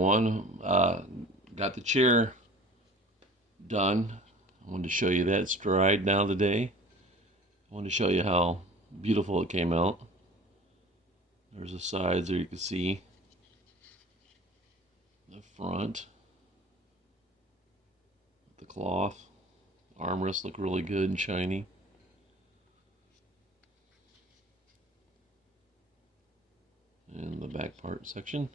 everyone. Got the chair done. I wanted to show you that. It's dried now today. I wanted to show you how beautiful it came out. There's the sides there, you can see the front, the cloth. Armrests look really good and shiny. And the back part section.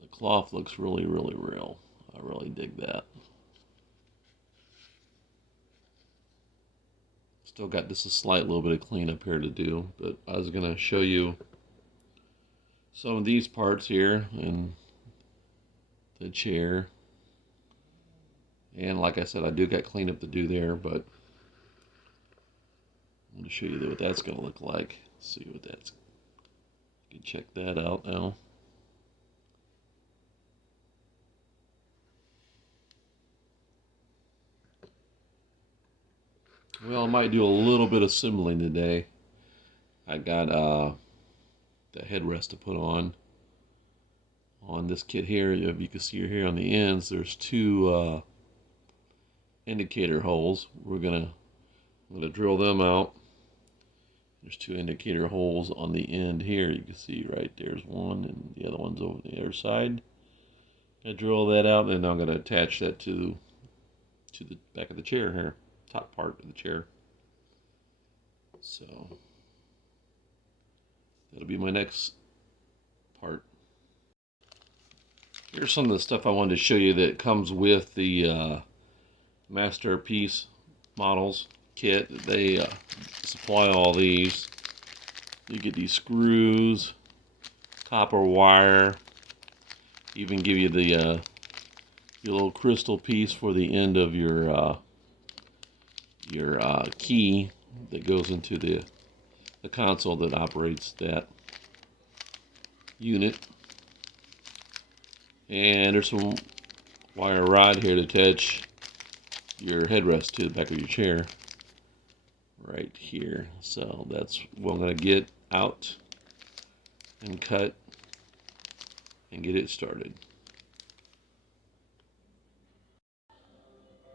The cloth looks really real. I really dig that. Still got just a slight little bit of cleanup here to do, but I was going to show you some of these parts here and the chair. And like I said, I do got cleanup to do there, but I'm going to show you what that's going to look like. See what that's. You can check that out now. Well, I might do a little bit of assembling today. I got the headrest to put on this kit here. If you can see here on the ends, there's two indicator holes. I'm gonna drill them out. There's two indicator holes on the end here. You can see right there's one, and the other one's over the other side. I drill that out, and I'm gonna attach that to the back of the chair here. Top part of the chair. So that'll be my next part. Here's some of the stuff I wanted to show you that comes with the Masterpiece Models kit. They supply all these. You get these screws, copper wire, even give you the your little crystal piece for the end of your key that goes into the console that operates that unit. And there's some wire rod here to attach your headrest to the back of your chair right here. So that's what I'm going to get out and cut and get it started.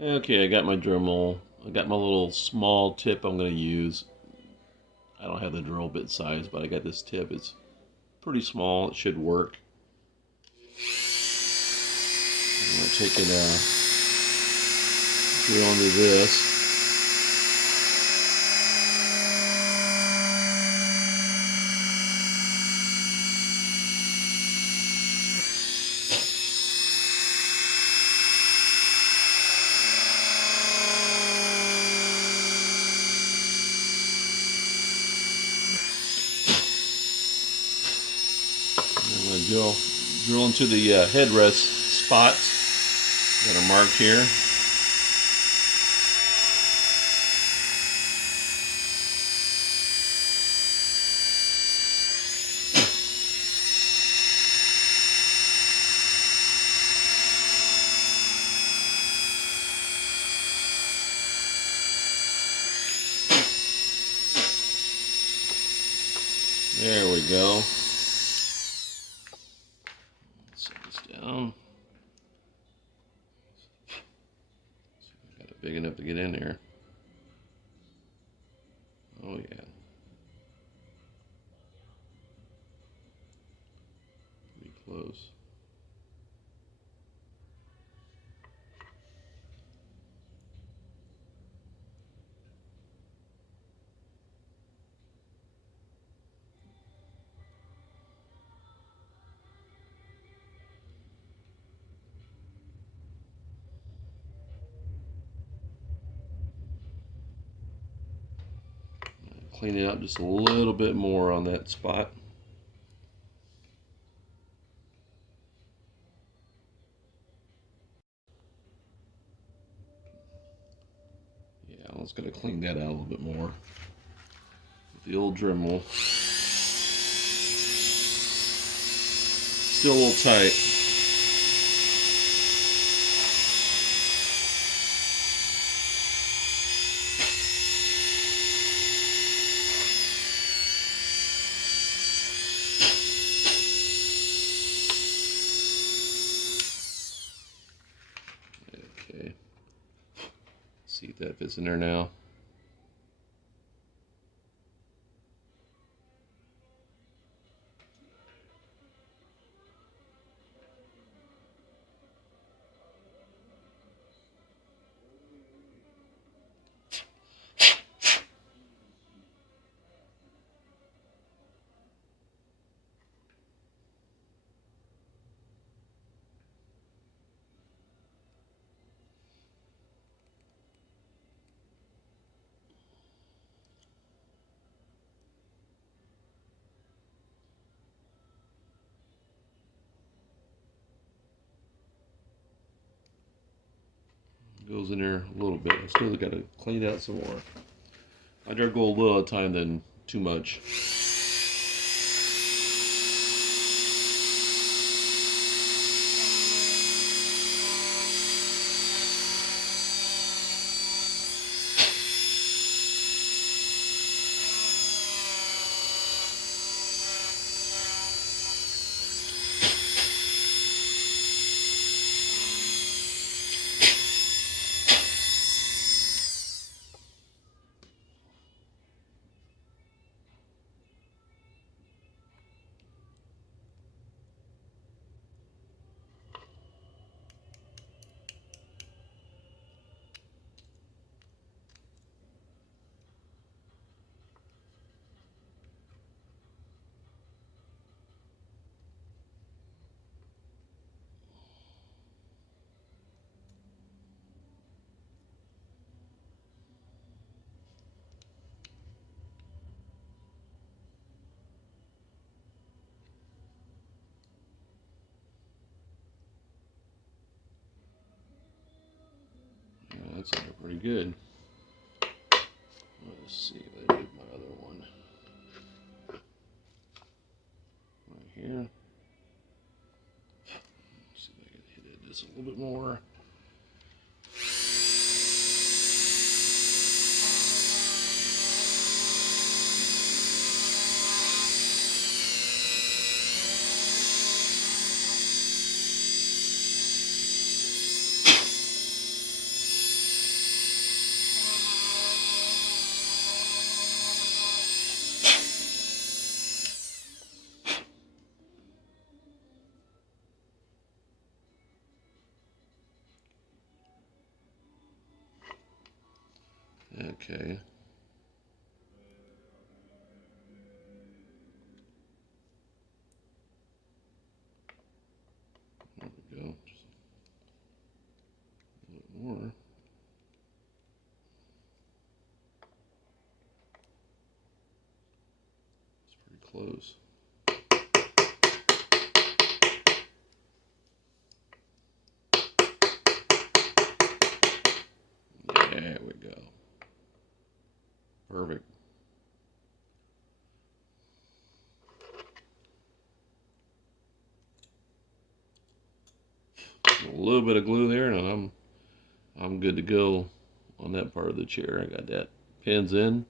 Okay, I got my Dremel. I got my little small tip I'm going to use. I don't have the drill bit size, but I got this tip. It's pretty small. It should work. I'm going to take it, drill into this. I'm going to drill into the headrest spots that are marked here. There we go. Set this down. Got it big enough to get in there. Oh yeah. Pretty close. Clean it up just a little bit more on that spot. Yeah, I was going to clean that out a little bit more with the old Dremel. Still a little tight. that fits in there now. Goes in there a little bit. I still got to clean out some more. I'd rather go a little at a time than too much. Yeah, that's pretty good. Let's see if I did my other one. Right here. Let's see if I can hit it just a little bit more. Okay. There we go. Just a little more. It's pretty close. There we go. Perfect. A little bit of glue there, and I'm good to go on that part of the chair. I got that pins in,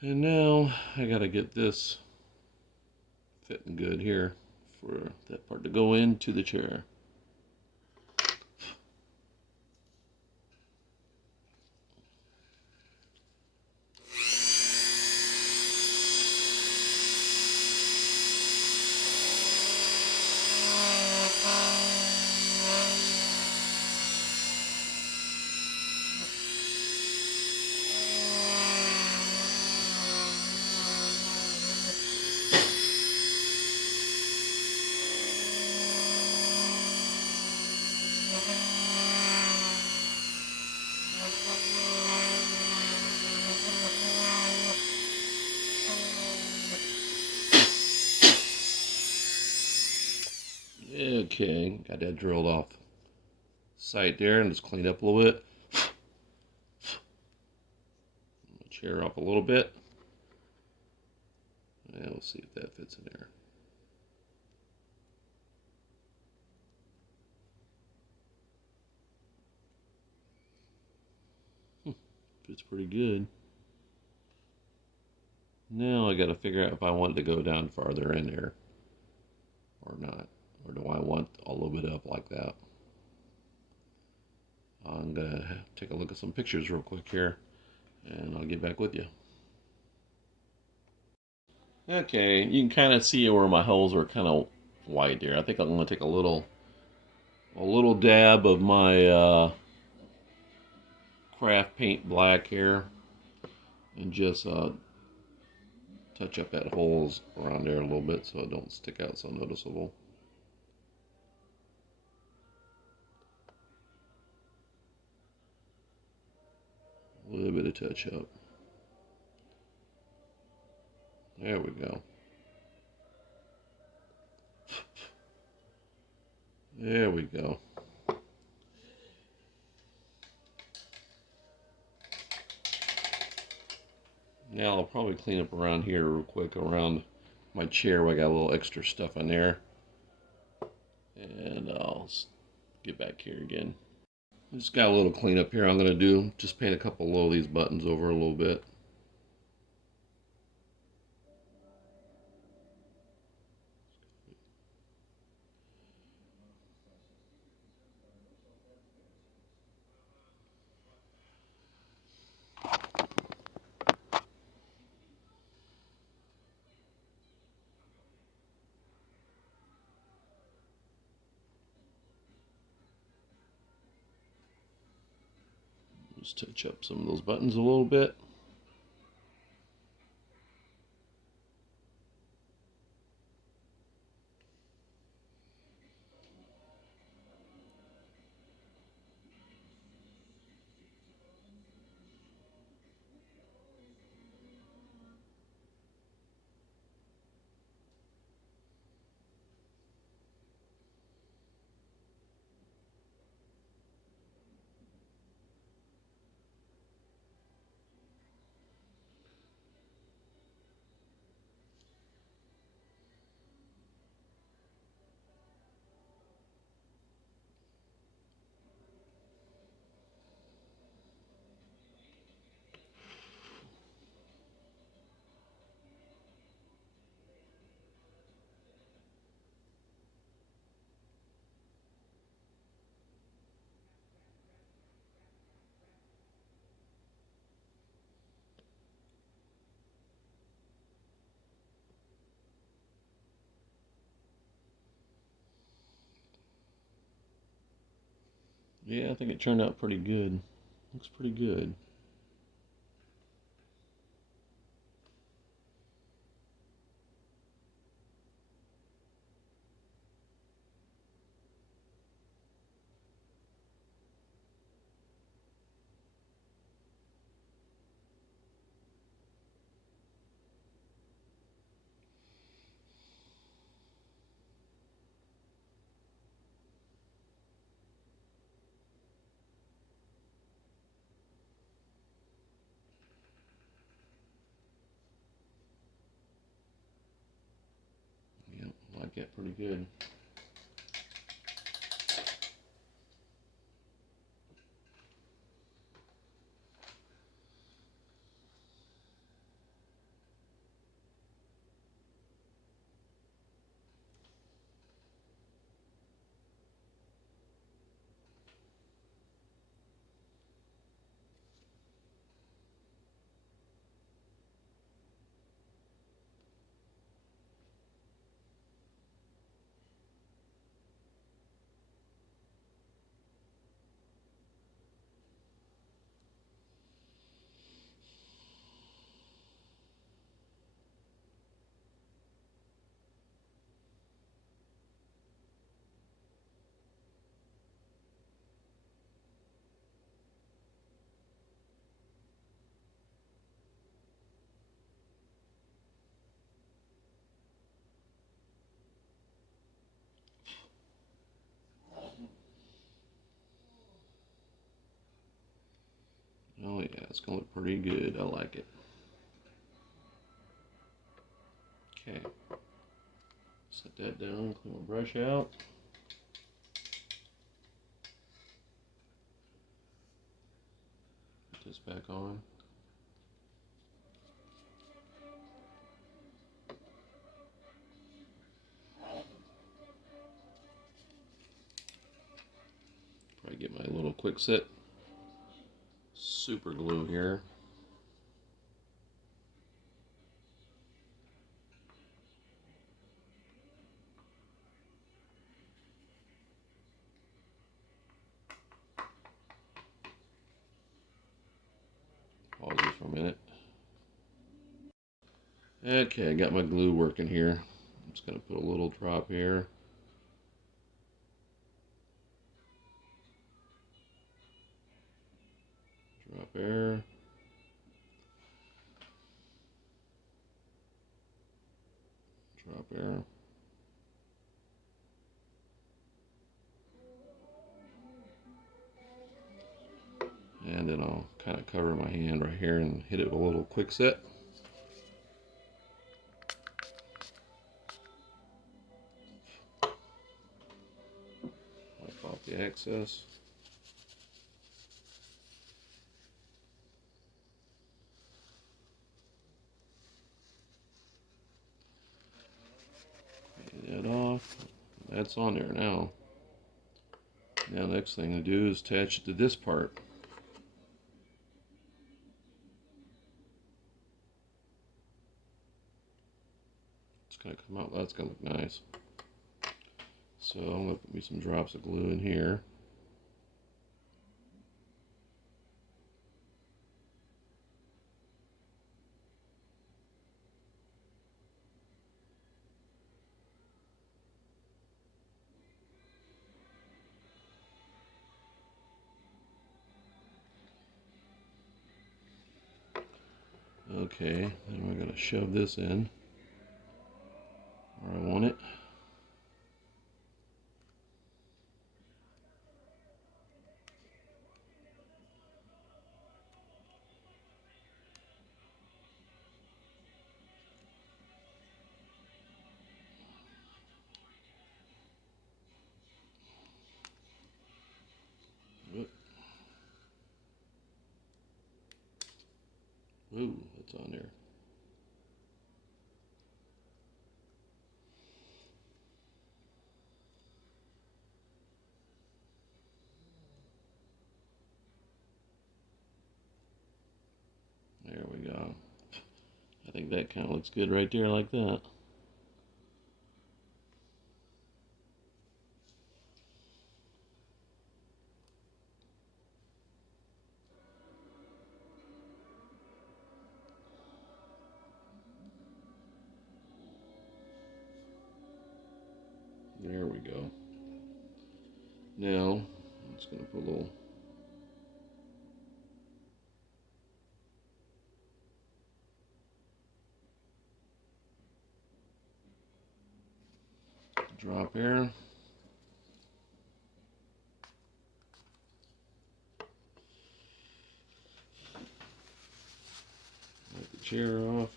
and now I got to get this fitting good here for that part to go into the chair. Okay, got that drilled off sight there, and just cleaned up a little bit. Chair up a little bit, and we'll see if that fits in there. Fits pretty good. Now I got to figure out if I want it to go down farther in there or not, or do I want a little bit up like that? I'm gonna take a look at some pictures real quick here, and I'll get back with you. Okay, you can kind of see where my holes are kind of white there. I think I'm going to take a little dab of my craft paint black here and just touch up that holes around there a little bit so it don't stick out so noticeable. A little bit of touch up. There we go. There we go. Now I'll probably clean up around here real quick around my chair where I got a little extra stuff in there. And I'll get back here again. I just got a little cleanup here I'm going to do. Just paint a couple of these buttons over a little bit. Just touch up some of those buttons a little bit. Yeah, I think it turned out pretty good. Looks pretty good. Yep, I like that pretty good. Oh yeah, it's gonna look pretty good. I like it. Okay. Set that down, clean my brush out. Put this back on. Probably get my little quick set super glue here. Pause this for a minute. Okay, I got my glue working here. I'm just going to put a little drop here. Drop there. Drop there. And then I'll kind of cover my hand right here and hit it with a little quick set. Wipe off the excess. Get that off. That's on there now. Now the next thing to do is attach it to this part. It's going to come out, that's going to look nice. So I'm going to put me some drops of glue in here. Okay, then we're going to shove this in where I want it. Ooh, that's on there. There we go. I think that kind of looks good right there like that. There we go. Now, I'm just going to put a little drop here. Wipe the chair off.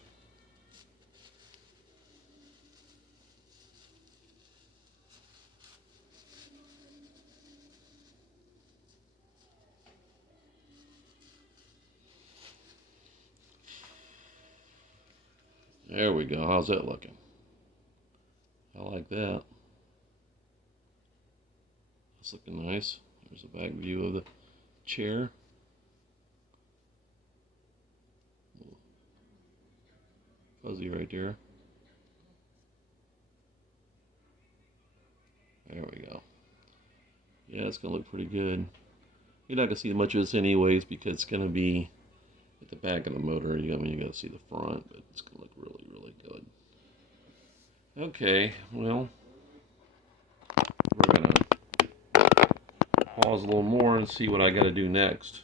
There we go. How's that looking? I like that. That's looking nice. There's a back view of the chair. Fuzzy right there. There we go. Yeah, it's going to look pretty good. You're not going to see much of this anyways because it's going to be at the back of the motor. You got to see the front, but it's going to look really, really good. Okay, well, we're going to pause a little more and see what I got to do next.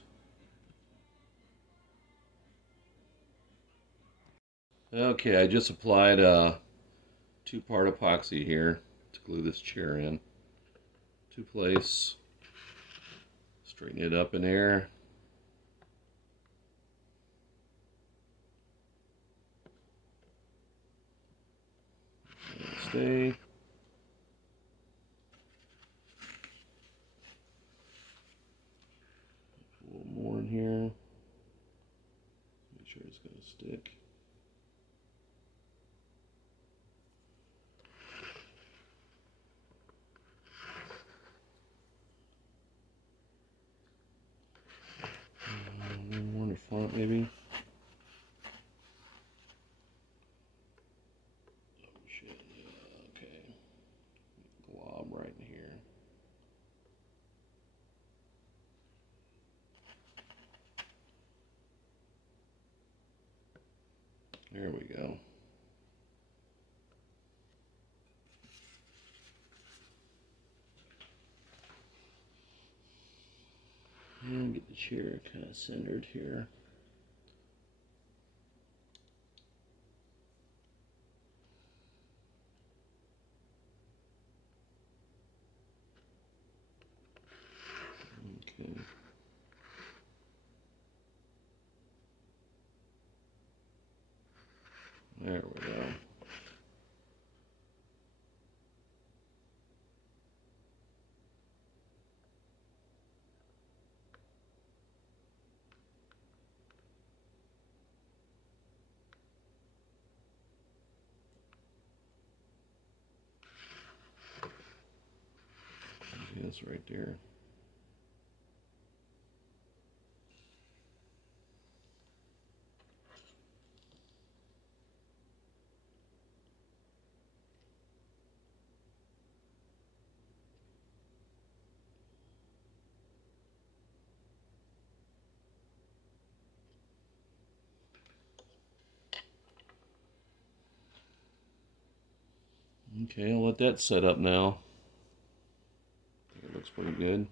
Okay, I just applied a 2-part epoxy here to glue this chair in to place. Straighten it up in there. Stay. A little more in here. Make sure it's going to stick. maybe. Oh shit, yeah, okay. Glob right in here. There we go. And get the chair kind of centered here. Okay. There we go. Yes, right there. Okay, I'll let that set up now. It looks pretty good.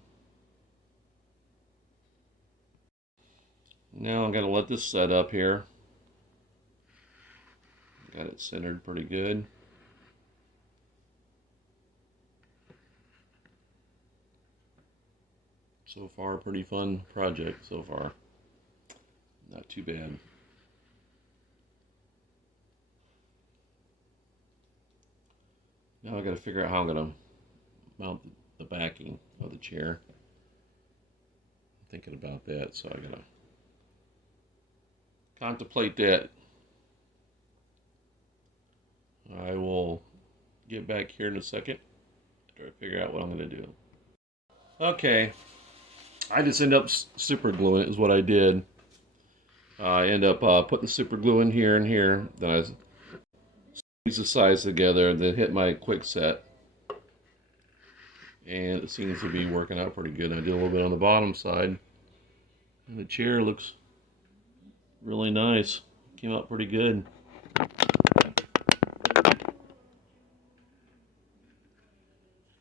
Now I'm going to let this set up here. Got it centered pretty good. So far, pretty fun project so far. Not too bad. Now I got to figure out how I'm going to mount the backing of the chair. I'm thinking about that, so I got to contemplate that. I will get back here in a second after I figure out what I'm going to do. Okay, I just end up super gluing it is what I did. I end up putting the super glue in here and here. Then I squeeze the sides together, then hit my quick set. And it seems to be working out pretty good. I did a little bit on the bottom side. And the chair looks really nice. Came out pretty good.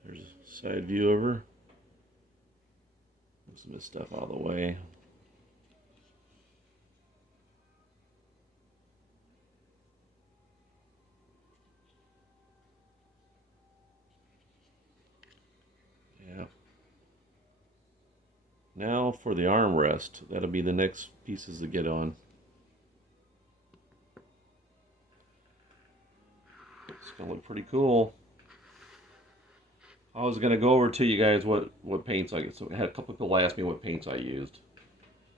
There's a side view over. Move some of this stuff out of the way. Yeah. Now for the armrest. That'll be the next pieces to get on. It's gonna look pretty cool. I was gonna go over to you guys what paints I get. So I had a couple people ask me what paints I used,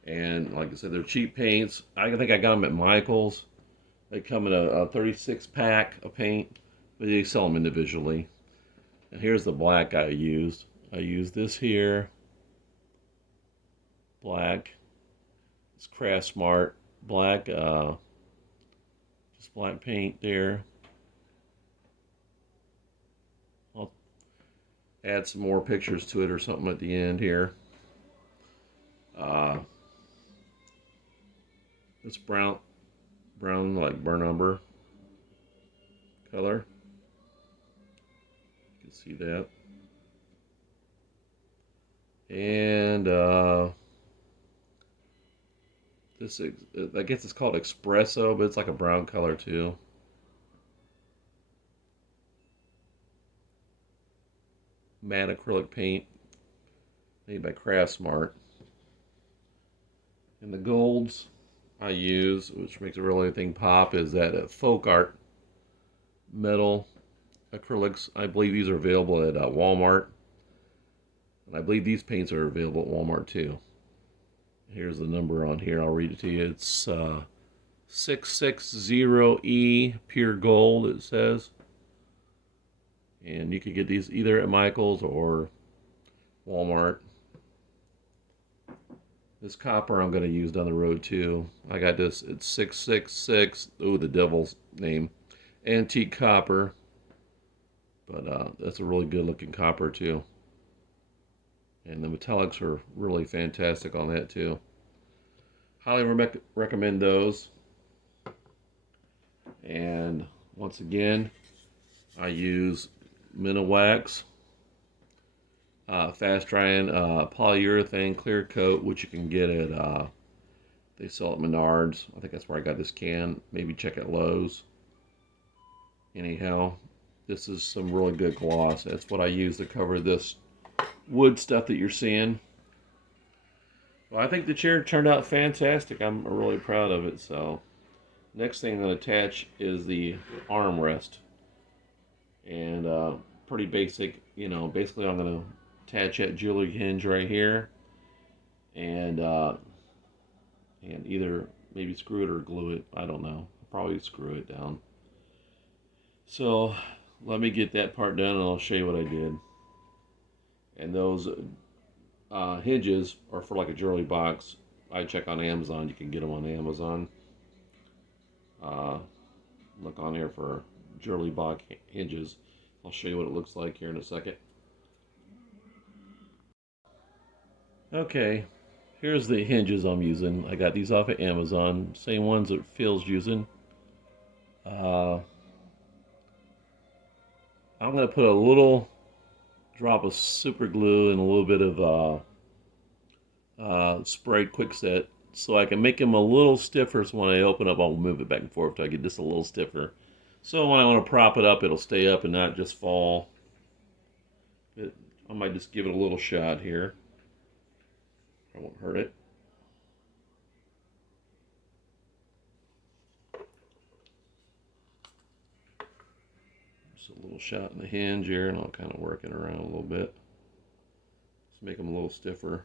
and like I said, they're cheap paints. I think I got them at Michael's. They come in a 36 pack of paint, but they sell them individually. And here's the black I used. I used this here, black. It's Craft Smart black. Just black paint there. I'll add some more pictures to it or something at the end here. It's brown like burnt umber color. You can see that. And this, I guess it's called espresso, but it's like a brown color too. Matte acrylic paint made by Craft Smart. And the golds I use, which makes it really anything pop, is that folk art metal acrylics. I believe these are available at Walmart. And I believe these paints are available at Walmart too. Here's the number on here. I'll read it to you. It's 660E Pure Gold, it says. And you can get these either at Michael's or Walmart. This copper I'm going to use down the road too. I got this, it's 666, ooh, the devil's name, antique copper. But that's a really good looking copper too. And the metallics are really fantastic on that too. Highly recommend those. And once again, I use Miniwax fast drying polyurethane clear coat, which you can get at they sell at Menards. I think that's where I got this can. Maybe check at Lowe's. Anyhow, this is some really good gloss. That's what I use to cover this wood stuff that you're seeing. Well, I think the chair turned out fantastic. I'm really proud of it. So next thing I'm going to attach is the armrest. And pretty basic, you know, basically I'm going to attach that jewelry hinge right here. And either maybe screw it or glue it. I don't know. I'll probably screw it down. So let me get that part done and I'll show you what I did. And those hinges are for like a jewelry box. I check on Amazon. You can get them on Amazon. Look on here for jewelry box hinges. I'll show you what it looks like here in a second. Okay, here's the hinges I'm using. I got these off of Amazon. Same ones that Phil's using. I'm going to put a little drop of super glue and a little bit of sprayed quickset so I can make them a little stiffer, so when I open up I'll move it back and forth till I get this a little stiffer. So when I want to prop it up, it'll stay up and not just fall. I might just give it a little shot here. I won't hurt it. Just a little shot in the hinge here, and I'll kind of work it around a little bit. Just make them a little stiffer.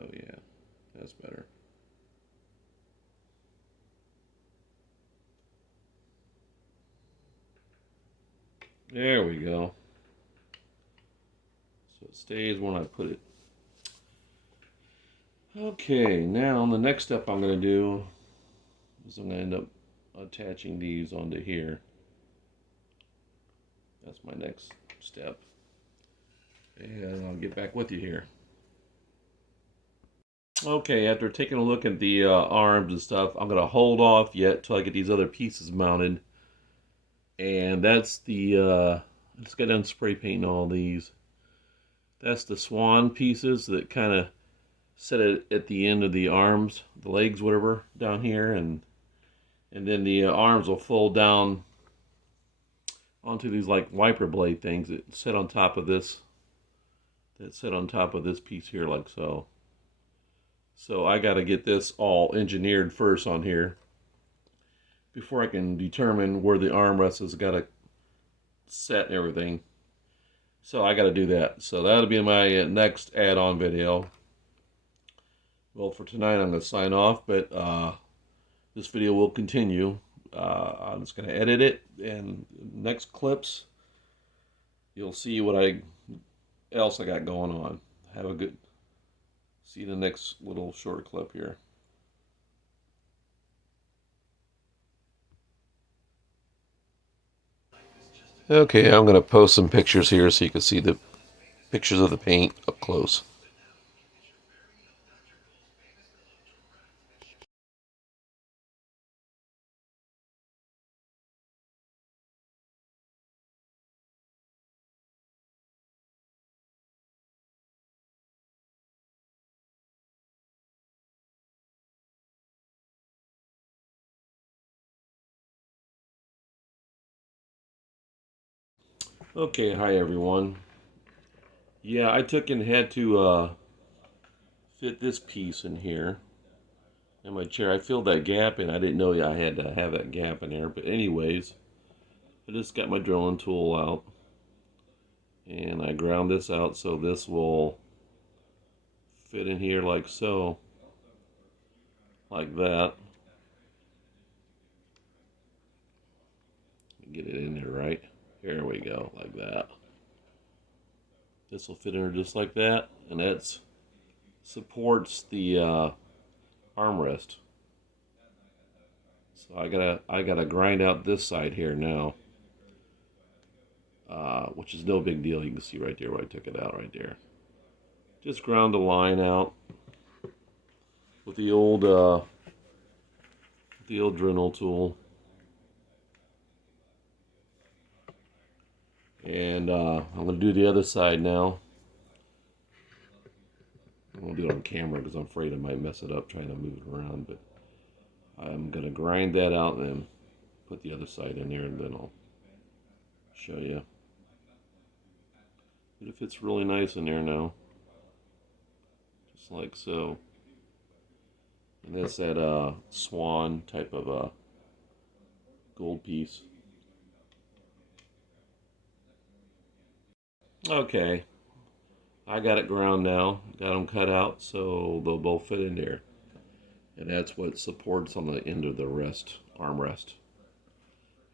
Oh yeah, that's better. There we go. So it stays when I put it. Okay, now the next step I'm going to do is I'm going to end up attaching these onto here. That's my next step. And I'll get back with you here. Okay, after taking a look at the arms and stuff, I'm going to hold off yet till I get these other pieces mounted. And that's the, I just got done spray painting all these. That's the swan pieces that kind of set it at the end of the arms, the legs, whatever, down here. And then the arms will fold down onto these like wiper blade things that sit on top of this. That sit on top of this piece here like so. So I got to get this all engineered first on here before I can determine where the armrest has got to set and everything. So I got to do that. So that'll be my next add-on video. Well, for tonight I'm going to sign off, but this video will continue. I'm just going to edit it, and next clips you'll see what else I got going on. Have a good. See the next little short clip here. Okay, I'm going to post some pictures here so you can see the pictures of the paint up close. Okay, hi everyone. Yeah, I took and had to fit this piece in here in my chair. I filled that gap in. I didn't know I had to have that gap in there. But anyways, I just got my drilling tool out. And I ground this out so this will fit in here like so. Like that. Get it in there right. Here we go, like that. This will fit in there just like that, and that supports the armrest. So I gotta grind out this side here now, which is no big deal. You can see right there where I took it out right there. Just ground the line out with the old Dremel tool, and I'm gonna do the other side now. I won't do it on camera because I'm afraid I might mess it up trying to move it around, but I'm gonna grind that out and then put the other side in there, and then I'll show you. But it fits really nice in there now, just like so. And that's that swan type of gold piece. Okay, I got it ground now. Got them cut out so they'll both fit in there. And that's what supports on the end of the armrest.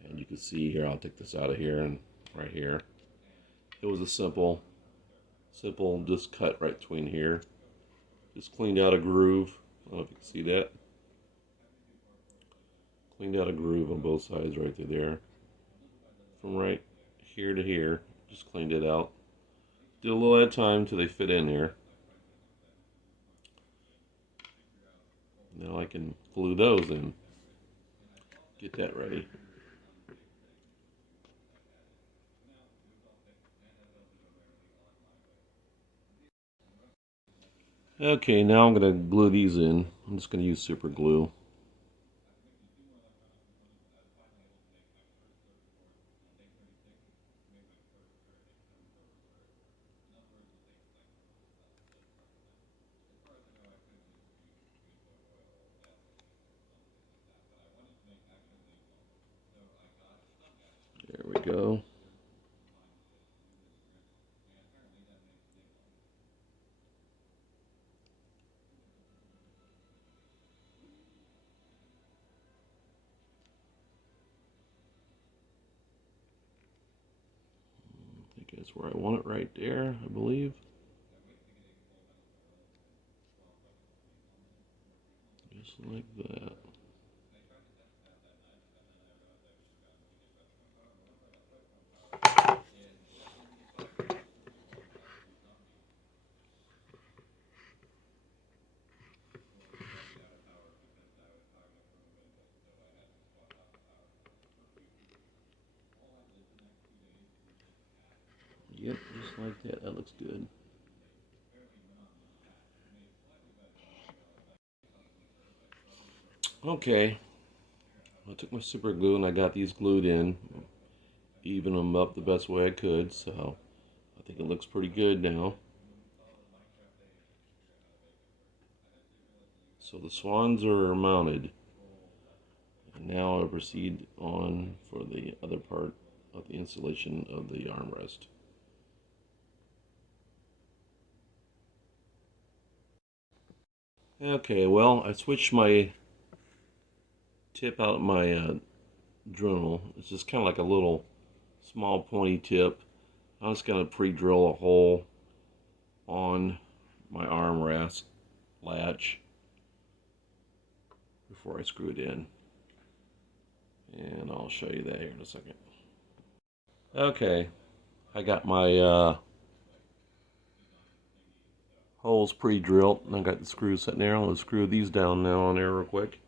And you can see here, I'll take this out of here and right here. It was a simple just cut right between here. Just cleaned out a groove. I don't know if you can see that. Cleaned out a groove on both sides right through there. From right here to here. Just cleaned it out. Did a little at a time until they fit in there. Now I can glue those in. Get that ready. Okay, now I'm going to glue these in. I'm just going to use super glue. There we go. I think that's where I want it right there, I believe. Just like that. Yep, just like that. That looks good. Okay, I took my super glue and I got these glued in, even them up the best way I could, so I think it looks pretty good now. So the swans are mounted, and now I'll proceed on for the other part of the installation of the armrest. Okay, well, I switched my tip out of my Dremel. It's just kind of like a little small pointy tip. I'm just going to pre-drill a hole on my armrest latch before I screw it in. And I'll show you that here in a second. Okay, I got my holes pre-drilled, and I got the screws sitting there. I'm going to screw these down now on there real quick.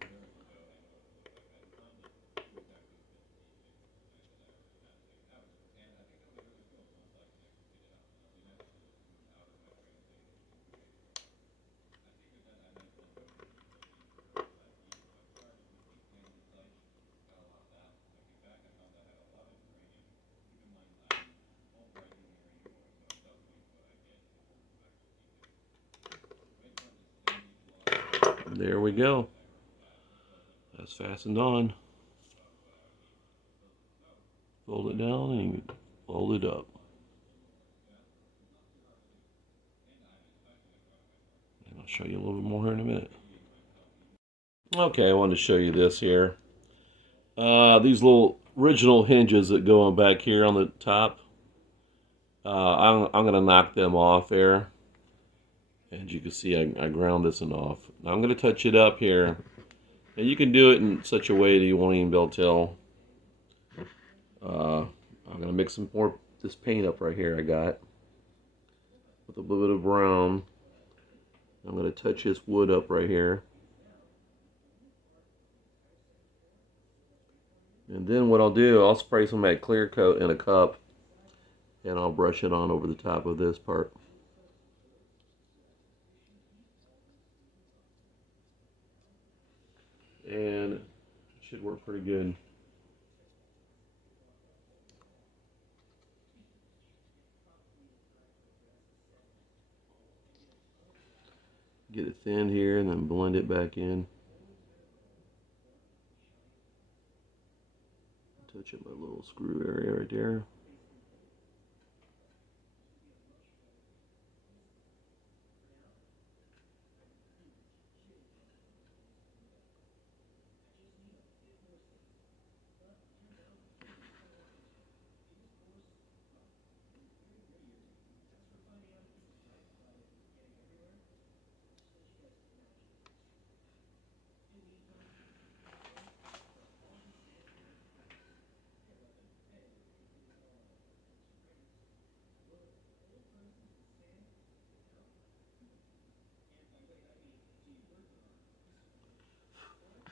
There we go. That's fastened on. Fold it down and fold it up. And I'll show you a little bit more here in a minute. Okay, I wanted to show you this here. These little original hinges that go on back here on the top. I'm going to knock them off there. As you can see, I ground this one off. Now I'm going to touch it up here. And you can do it in such a way that you won't even be able to tell. I'm going to mix some more this paint up right here I got with a little bit of brown. I'm going to touch this wood up right here. And then what I'll do, I'll spray some of that clear coat in a cup and I'll brush it on over the top of this part. And it should work pretty good. Get it thin here and then blend it back in. Touch up my little screw area right there.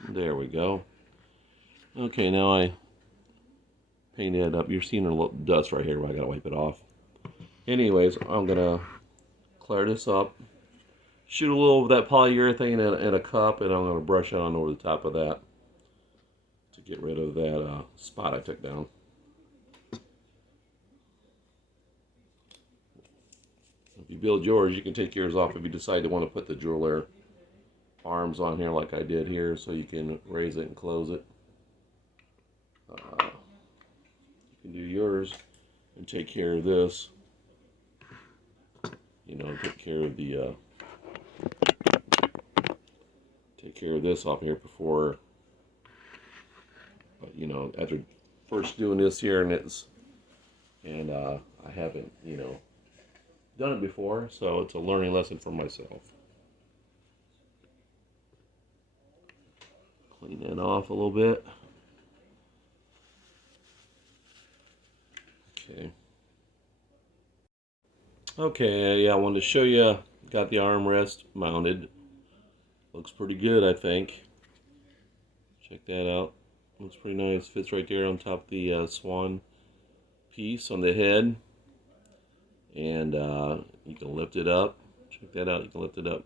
There we go. Okay, now I paint it up. You're seeing a little dust right here, but I gotta wipe it off. Anyways, I'm gonna clear this up. Shoot a little of that polyurethane in a cup, and I'm gonna brush it on over the top of that to get rid of that spot I took down. If you build yours, you can take yours off if you decide to want to put the driller arms on here like I did here, so you can raise it and close it. You can do yours and take care of this. You know, take care of this off here before. But you know, after first doing this here, and I haven't, you know, done it before, so it's a learning lesson for myself. Clean that off a little bit. Okay. Okay, yeah, I wanted to show you. Got the armrest mounted. Looks pretty good, I think. Check that out. Looks pretty nice. Fits right there on top of the swan piece on the head. And you can lift it up. Check that out. You can lift it up.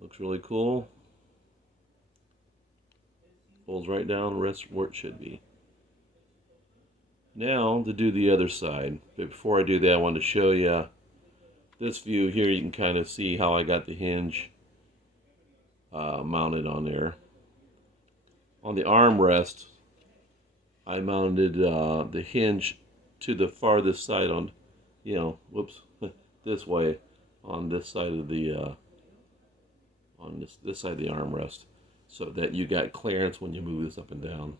Looks really cool. Folds right down, rests where it should be. Now to do the other side. But before I do that, I wanted to show you this view here. You can kind of see how I got the hinge mounted on there. On the armrest, I mounted the hinge to the farthest side on, you know, whoops, this way on this side of the on this side of the armrest, so that you got clearance when you move this up and down.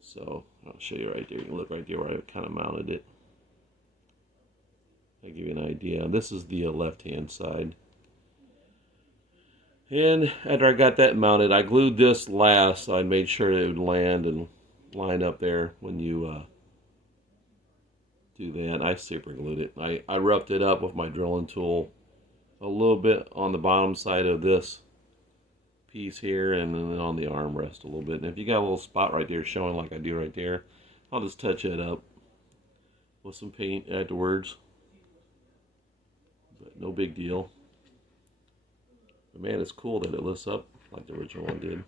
So I'll show you right there. You can look right there where I kind of mounted it. I'll give you an idea. This is the left-hand side. And after I got that mounted, I glued this last, so I made sure it would land and line up there when you do that. I super glued it. I roughed it up with my drilling tool a little bit on the bottom side of this piece here, and then on the armrest a little bit. And if you got a little spot right there showing like I do right there, I'll just touch it up with some paint afterwards. But no big deal. But man, it's cool that it lifts up like the original one did.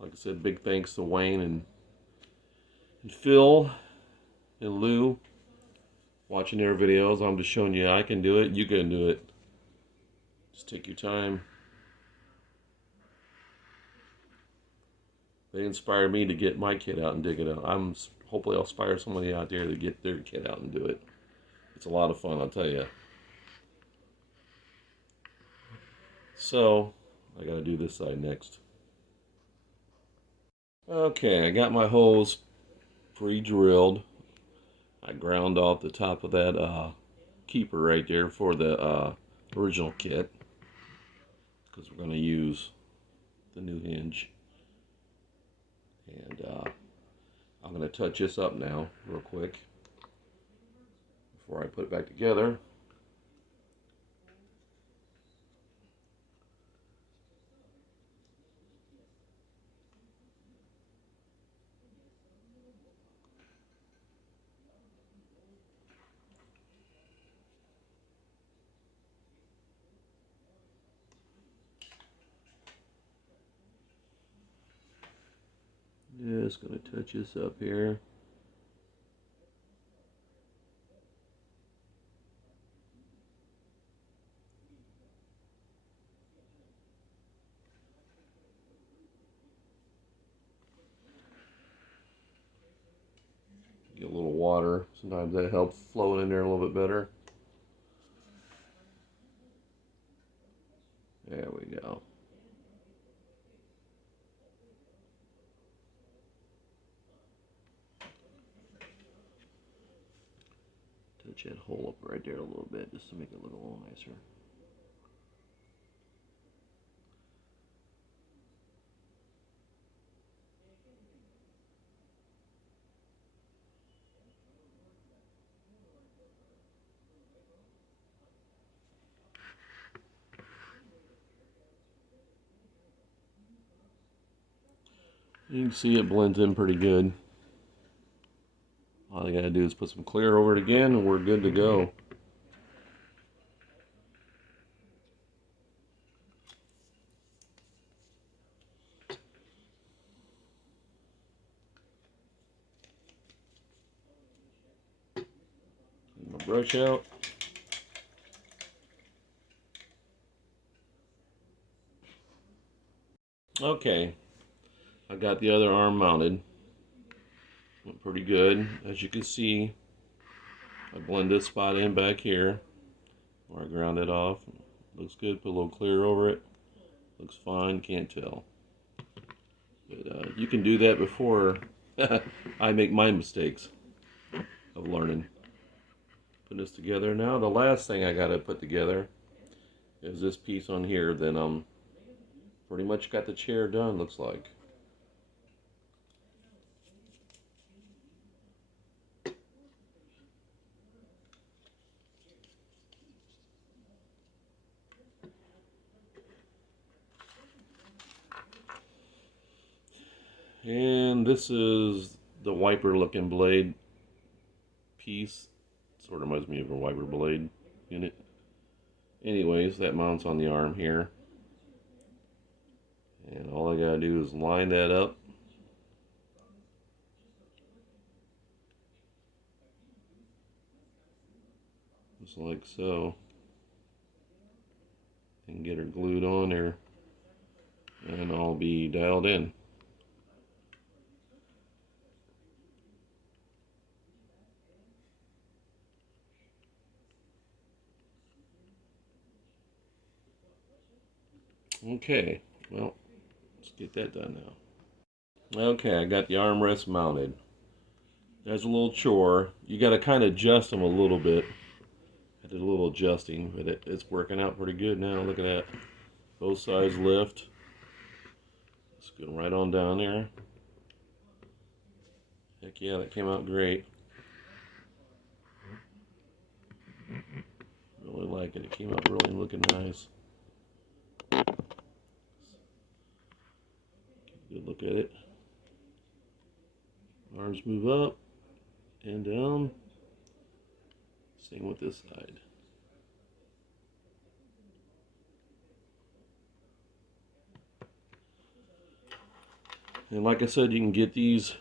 Like I said, big thanks to Wayne and Phil and Lou watching their videos. I'm just showing you I can do it. You can do it. Just take your time. They inspire me to get my kit out and dig it out. Hopefully I'll inspire somebody out there to get their kit out and do it. It's a lot of fun, I'll tell you. So I gotta do this side next. Okay, I got my holes pre-drilled. I ground off the top of that keeper right there for the original kit, because we're going to use the new hinge. And I'm going to touch this up now real quick before I put it back together. Just going to touch this up here. Get a little water. Sometimes that helps flow in there a little bit better. There we go. Touch that hole up right there a little bit just to make it look a little nicer. You can see it blends in pretty good. All I gotta do is put some clear over it again and we're good to go. Get my brush out. Okay, I got the other arm mounted. Went pretty good. As you can see, I blend this spot in back here where I ground it off. Looks good. Put a little clear over it. Looks fine. Can't tell. But you can do that before I make my mistakes of learning. Put this together now. The last thing I got to put together is this piece on here. Then I'm pretty much got the chair done. Looks like. And this is the wiper looking blade piece. Sort of reminds me of a wiper blade unit. Anyways, that mounts on the arm here. And all I gotta do is line that up. Just like so. And get her glued on there. And I'll be dialed in. Okay, well, let's get that done now. Okay, I got the armrest mounted. There's a little chore. You got to kind of adjust them a little bit. I did a little adjusting, but it's working out pretty good now. Look at that. Both sides lift. Let's go right on down there. Heck yeah, that came out great. Really like it. It came out really looking nice. Good look at it. Arms move up and down. Same with this side. And like I said, you can get these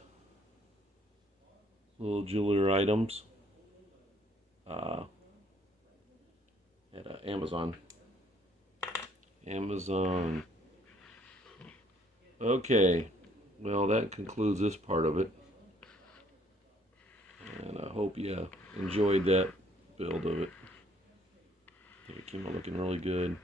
little jewelry items at Amazon. Okay, well that concludes this part of it. And I hope you enjoyed that build of it. It came out looking really good.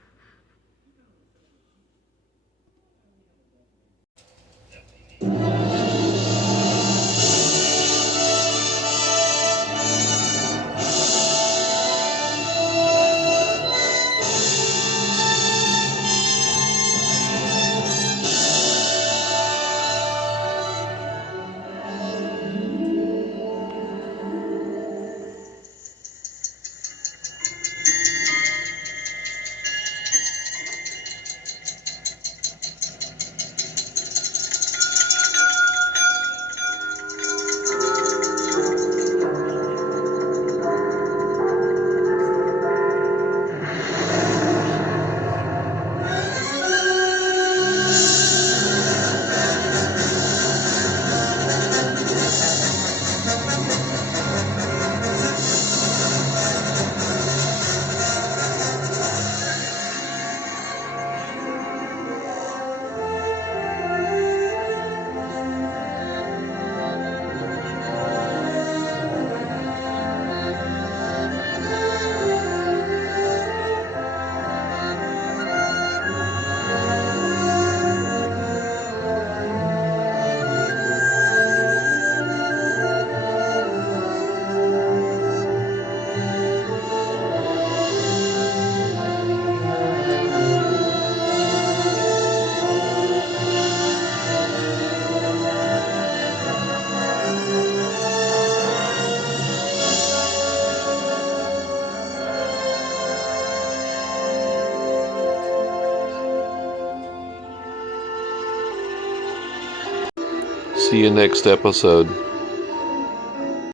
See you next episode.